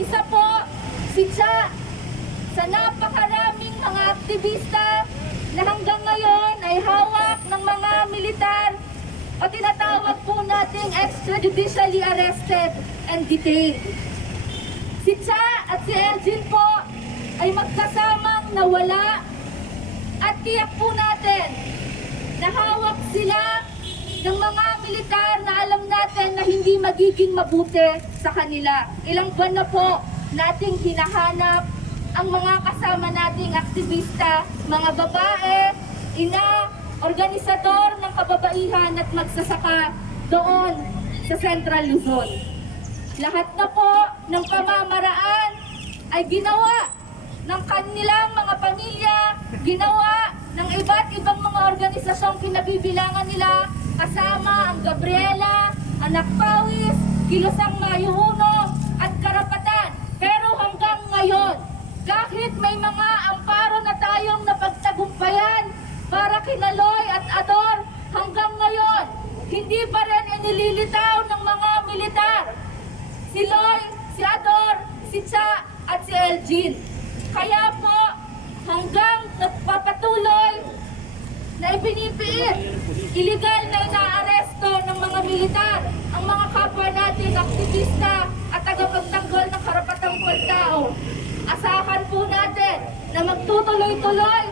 isa po si Cha sa napakaraming mga aktivista na hanggang ngayon ay hawak ng mga militar o tinatawag po nating extrajudicially arrested and detained. Si Cha at si Elgin po ay magkasamang nawala at tiyak po natin na hawak sila ng mga militar na natin na hindi magiging mabuti sa kanila. Ilang buwan na po nating hinahanap ang mga kasama nating aktivista, mga babae, ina, organisador ng kababaihan at magsasaka doon sa Central Luzon. Lahat na po ng pamamaraan ay ginawa ng kanilang mga pamilya, ginawa ng iba't ibang mga organisasyong kinabibilangan nila kasama ang Gabriela, Anak Pawis, Kilusang Mayuhuno at Karapatan. Pero hanggang ngayon, kahit may mga amparo na tayong napagtagumpayan para kinaloy at ador, hanggang ngayon, hindi pa rin inililitaw ng mga militar si Loy, si Ador, si Cha, at si Elgin. Kaya po, hanggang nagpapatuloy na ipinipiit, illegal na mga militar ang mga kapwa nating aktivista at tagapagtanggol ng karapatang pagtao. Asahan po natin na magtutuloy-tuloy